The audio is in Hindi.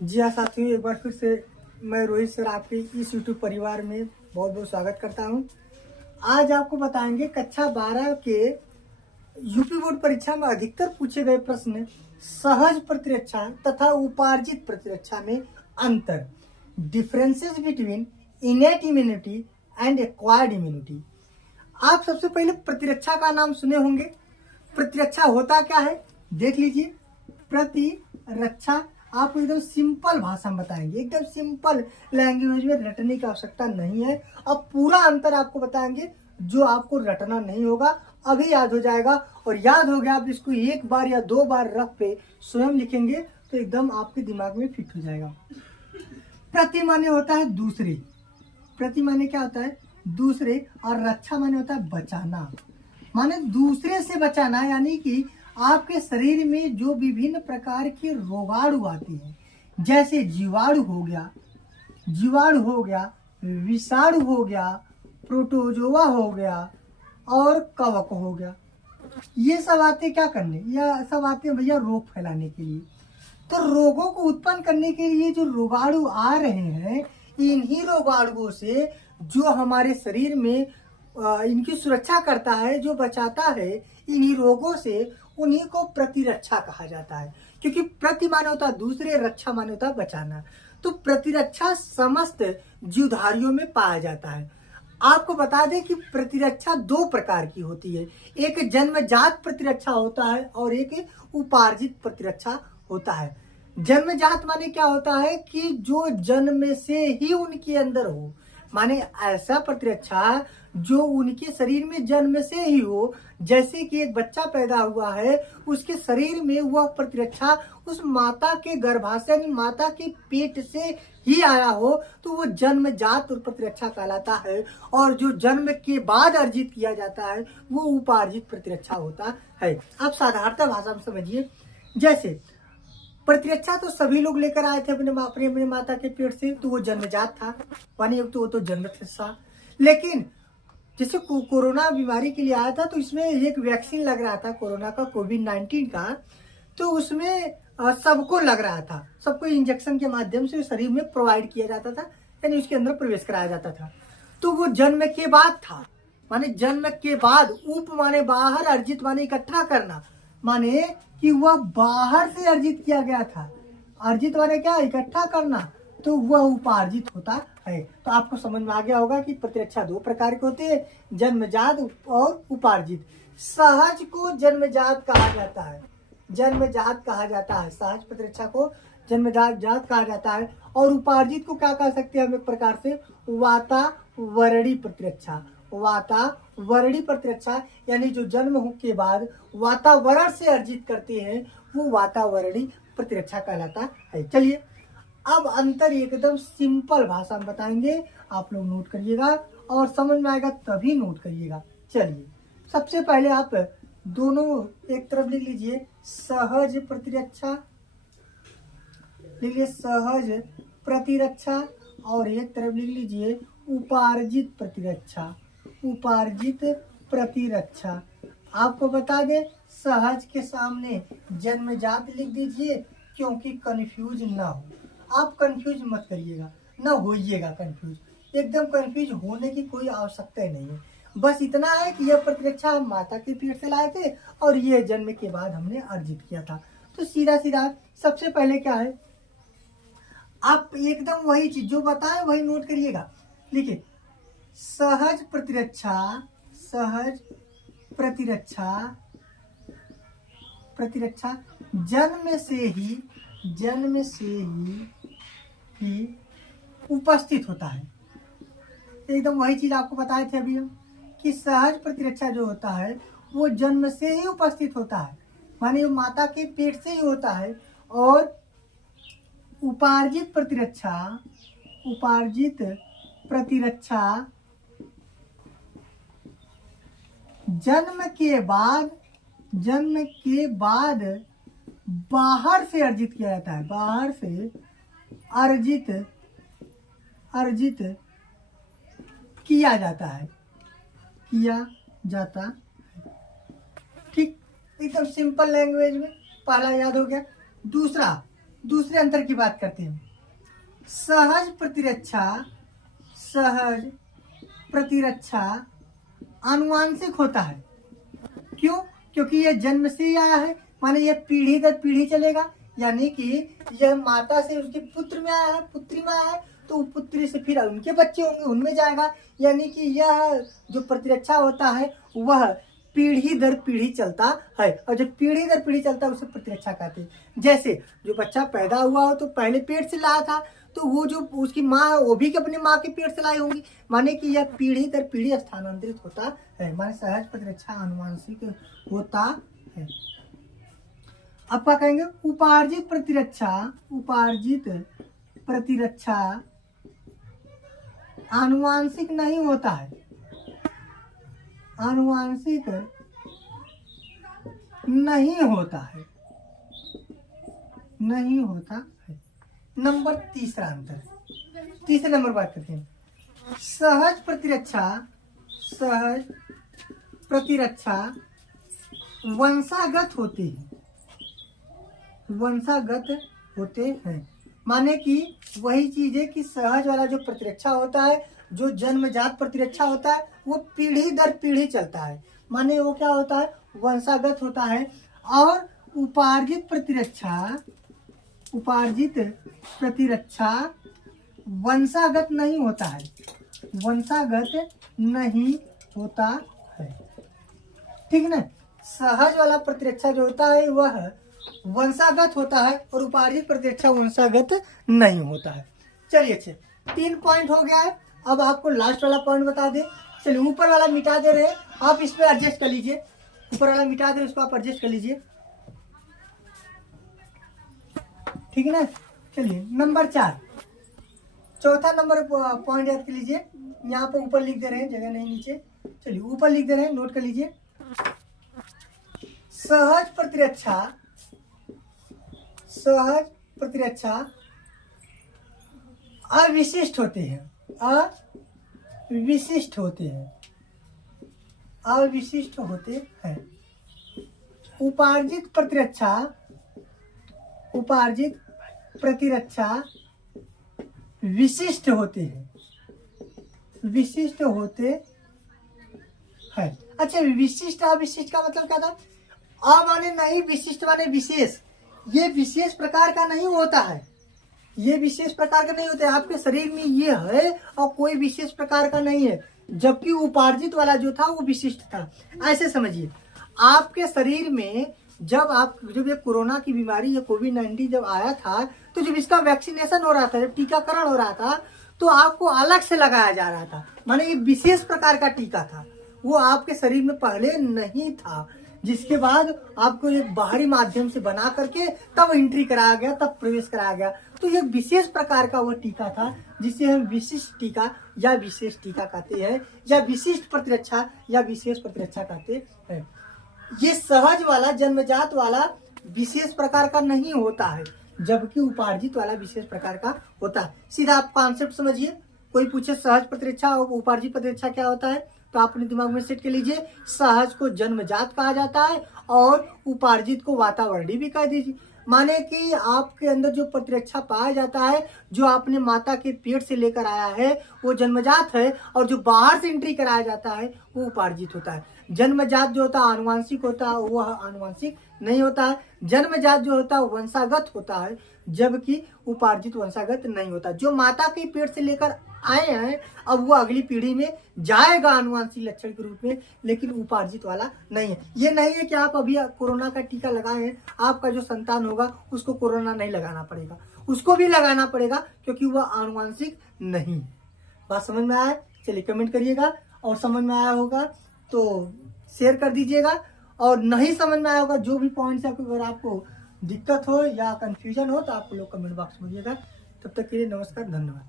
जी हाँ साथियों, एक बार फिर से मैं रोहित सर आपके इस यूट्यूब परिवार में बहुत बहुत स्वागत करता हूँ। आज आपको बताएंगे कक्षा 12 के यूपी बोर्ड परीक्षा में अधिकतर पूछे गए प्रश्न सहज प्रतिरक्षा तथा उपार्जित प्रतिरक्षा में अंतर, differences between innate immunity and acquired immunity. आप सबसे पहले प्रतिरक्षा का नाम सुने होंगे। प्रतिरक्षा होता क्या है देख लीजिए। प्रतिरक्षा आपको एकदम सिंपल भाषा में बताएंगे, एकदम सिंपल लैंग्वेज में, रटने की आवश्यकता नहीं है। अब पूरा अंतर आपको बताएंगे, जो आपको रटना नहीं होगा, अभी याद हो जाएगा। और याद हो गया, आप इसको एक बार या दो बार रफ पे स्वयं लिखेंगे तो एकदम आपके दिमाग में फिट हो जाएगा। प्रति माने होता है दूसरे, प्रति माने क्या होता है दूसरे, और रक्षा माने होता है बचाना, माने दूसरे से बचाना। यानी कि आपके शरीर में जो विभिन्न प्रकार के रोगाणु आते हैं, जैसे जीवाणु हो गया, विषाणु हो गया, प्रोटोजोआ हो गया और कवक हो गया, ये सब आते क्या करने, यह सब आते भैया रोग फैलाने के लिए। तो रोगों को उत्पन्न करने के लिए जो रोगाणु आ रहे हैं, इन्हीं रोगाणुओं से जो हमारे शरीर में इनकी सुरक्षा करता है, जो बचाता है इन्हीं रोगों से, उन्हीं को प्रतिरक्षा कहा जाता है। क्योंकि प्रति माने होता है दूसरे, रक्षा माने होता है बचाना। तो प्रतिरक्षा समस्त जीवधारियों में पाया जाता है। आपको बता दें कि प्रतिरक्षा दो प्रकार की होती है, एक जन्मजात प्रतिरक्षा होता है और एक उपार्जित प्रतिरक्षा होता है। जन्मजात माने क्या होता है कि जो जन्म से ही उनके अंदर हो, माने ऐसा प्रतिरक्षा जो उनके शरीर में जन्म से ही हो। जैसे कि एक बच्चा पैदा हुआ है, उसके शरीर में वह प्रतिरक्षा उस माता के गर्भाशय यानी माता के पेट से ही आया हो, तो वो जन्मजात प्रतिरक्षा कहलाता है। और जो जन्म के बाद अर्जित किया जाता है वो उपार्जित प्रतिरक्षा होता है। आप साधारणतः भाषा में समझिए, जैसे प्रतिरक्षा तो सभी लोग लेकर आए थे अपने माता के पेट से, तो वो जन्मजात था, मानिए तो वो तो जन्म था। लेकिन जैसे कोरोना बीमारी के लिए आया था, तो इसमें एक वैक्सीन लग रहा था कोरोना का, कोविड-19 का, तो उसमें सबको लग रहा था, सबको इंजेक्शन के माध्यम से शरीर में प्रोवाइड किया जाता था, यानी उसके अंदर प्रवेश कराया जाता था। तो वो जन्म के बाद था, माने जन्म के बाद। उप माने बाहर, अर्जित माने इकट्ठा करना, माने कि वह बाहर से अर्जित किया गया था। अर्जित माने क्या, इकट्ठा करना, तो वह उपार्जित होता है। तो आपको समझ में आ गया होगा कि प्रतिरक्षा दो प्रकार के होते हैं, जन्मजात और उपार्जित। सहज को जन्मजात कहा जाता है, जन्मजात कहा जाता है, सहज प्रतिरक्षा को जन्मजात कहा जाता है। और उपार्जित को क्या कह सकते हैं हम एक प्रकार से, वातावरणीय प्रतिरक्षा। वातावरणीय प्रतिरक्षा यानी जो जन्म के बाद वातावरण से अर्जित करते हैं, वो वातावरणीय प्रतिरक्षा कहलाता है। चलिए अब अंतर एकदम सिंपल भाषा में बताएंगे, आप लोग नोट करिएगा और समझ में आएगा तभी नोट करिएगा। चलिए सबसे पहले आप दोनों एक तरफ लिख लीजिए सहज प्रतिरक्षा, लिख सहज प्रतिरक्षा, और एक तरफ लिख लीजिए उपार्जित प्रतिरक्षा, उपार्जित प्रतिरक्षा। आपको बता दें सहज के सामने जन्मजात लिख दीजिए, क्योंकि कंफ्यूज ना हो। आप कंफ्यूज मत करिएगा, ना होइएगा कंफ्यूज, एकदम कंफ्यूज होने की कोई आवश्यकता ही नहीं है। बस इतना है कि यह प्रतिरक्षा हम माता के पेट से लाए थे और यह जन्म के बाद हमने अर्जित किया था। तो सीधा सीधा सबसे पहले क्या है, आप एकदम वही चीज जो बताएं वही नोट करिएगा। लिखिए सहज प्रतिरक्षा, सहज प्रतिरक्षा, प्रतिरक्षा जन्म से ही उपस्थित होता है। एकदम वही चीज आपको बताए थे अभी हम, कि सहज प्रतिरक्षा जो होता है वो जन्म से ही उपस्थित होता है, माने माता के पेट से ही होता है। और उपार्जित प्रतिरक्षा, उपार्जित प्रतिरक्षा जन्म के बाद बाहर से अर्जित किया जाता है, बाहर से अर्जित किया जाता है, ठीक। एकदम सिंपल लैंग्वेज में पहला याद हो गया। दूसरा दूसरे अंतर की बात करते हैं। सहज प्रतिरक्षा आनुवांशिक होता है। क्यों? क्योंकि यह जन्म से ही आया है, माने यह पीढ़ी दर पीढ़ी चलेगा, यानी कि यह माता से उसके पुत्र में आया है, पुत्री में आया है, तो पुत्री से फिर उनके बच्चे होंगे, उनमें जाएगा, यानी कि यह जो प्रतिरक्षा होता है वह पीढ़ी दर पीढ़ी चलता है, और जब पीढ़ी दर पीढ़ी चलता है उसे प्रतिरक्षा कहते हैं। जैसे जो बच्चा पैदा हुआ हो तो पहले पेट से लाया था, तो वो जो उसकी माँ वो भी अपने माँ के पेट से लाई होंगी, माने कि यह पीढ़ी दर पीढ़ी स्थानांतरित होता है, माने सहज प्रतिरक्षा आनुवांशिक होता है। अब क्या कहेंगे? उपार्जित प्रतिरक्षा आनुवांशिक नहीं होता है, आनुवांशिक नहीं होता है, नहीं होता है। नंबर तीसरा अंतर, तीसरे नंबर बात करते हैं। सहज प्रतिरक्षा वंशागत होते हैं, वंशागत होते हैं, माने कि वही चीज है कि सहज वाला जो प्रतिरक्षा होता है, जो जन्मजात प्रतिरक्षा होता है, वो पीढ़ी दर पीढ़ी चलता है, माने वो क्या होता है? वंशागत होता है। और उपार्जित प्रतिरक्षा वंशागत नहीं होता है, वंशागत नहीं होता है, ठीक ना। सहज वाला प्रतिरक्षा जो होता है वह वंशागत होता है और उपार्जित प्रतिरक्षा वंशागत नहीं होता है। चलिए अच्छे, 3 पॉइंट हो गया है। अब आपको लास्ट वाला पॉइंट बता दे। चलिए, ऊपर वाला मिटा दे रहे, आप इस पे एडजस्ट कर लीजिए, ऊपर वाला मिटा दे, उसको आप एडजस्ट कर लीजिए, ठीक है ना। चलिए नंबर 4, चौथा नंबर पॉइंट याद कर लीजिए, यहाँ पे ऊपर लिख दे रहे हैं, जगह नहीं नीचे। चलिए ऊपर लिख दे रहे हैं, नोट कर लीजिए। सहज प्रतिरक्षा अविशिष्ट होते हैं, अविशिष्ट होते हैं। उपार्जित प्रतिरक्षा विशिष्ट होते हैं, अच्छा, विशिष्ट अविशिष्ट का मतलब क्या था? अ माने नहीं, विशिष्ट माने विशेष। ये विशेष प्रकार का नहीं होता है, ये विशेष प्रकार का नहीं होता है। आपके शरीर में ये है और कोई विशेष प्रकार का नहीं है, जबकि उपार्जित वाला जो था वो विशिष्ट था। ऐसे समझिए, आपके शरीर में जब ये कोरोना की बीमारी या कोविड-19 जब आया था, तो जब इसका वैक्सीनेशन हो रहा था, जब टीकाकरण हो रहा था, तो आपको अलग से लगाया जा रहा था, माने ये विशेष प्रकार का टीका था, वो आपके शरीर में पहले नहीं था, जिसके बाद आपको एक बाहरी माध्यम से बना करके तब एंट्री कराया गया, तब प्रवेश कराया गया। तो ये विशेष प्रकार का वो टीका था, जिसे हम विशिष्ट टीका या विशेष टीका कहते हैं, या विशिष्ट प्रतिरक्षा या विशेष प्रतिरक्षा कहते हैं। ये सहज वाला, जन्मजात वाला विशेष प्रकार का नहीं होता है, जबकि उपार्जित वाला विशेष प्रकार का होता है। सीधा आप कॉन्सेप्ट समझिए। कोई पूछे सहज प्रतिरक्षा और उपार्जित प्रतिरक्षा क्या होता है, तो आप अपने दिमाग में सेट कर लीजिए। सहज को जन्मजात कहा जाता है और उपार्जित को वातावरणीय भी कह दीजिए। माने कि आपके अंदर जो प्रतिरक्षा पाया जाता है, जो आपने माता के पेट से लेकर आया है, वो जन्मजात है, और जो बाहर से एंट्री कराया जाता है वो उपार्जित होता है। जन्मजात जो होता है आनुवांशिक होता है, वह आनुवांशिक नहीं होता है। जन्मजात जो होता है वंशागत होता है, जबकि उपार्जित वंशागत नहीं होता। जो माता के पेट से लेकर आए हैं, अब वो अगली पीढ़ी में जाएगा आनुवांशिक लक्षण के रूप में, लेकिन उपार्जित वाला नहीं है। ये नहीं है कि आप अभी कोरोना का टीका लगाए हैं, आपका जो संतान होगा उसको कोरोना नहीं लगाना पड़ेगा, उसको भी लगाना पड़ेगा, क्योंकि वह आनुवांशिक नहीं है। बात समझ में आया? चलिए कमेंट करिएगा, और समझ में आया होगा तो शेयर कर दीजिएगा, और नहीं समझ में आया होगा जो भी पॉइंट्स है, अगर आपको दिक्कत हो या कंफ्यूजन हो तो आप लोग कमेंट बॉक्स में बोलिएगा। तब तक के लिए नमस्कार, धन्यवाद।